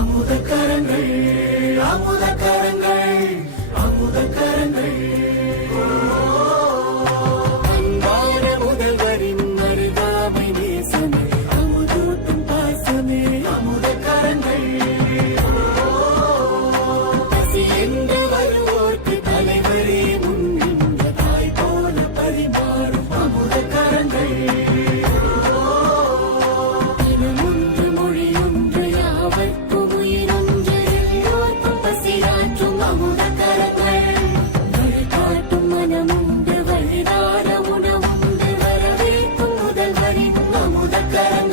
அமுத கரங்கள் அமுத nome da cana.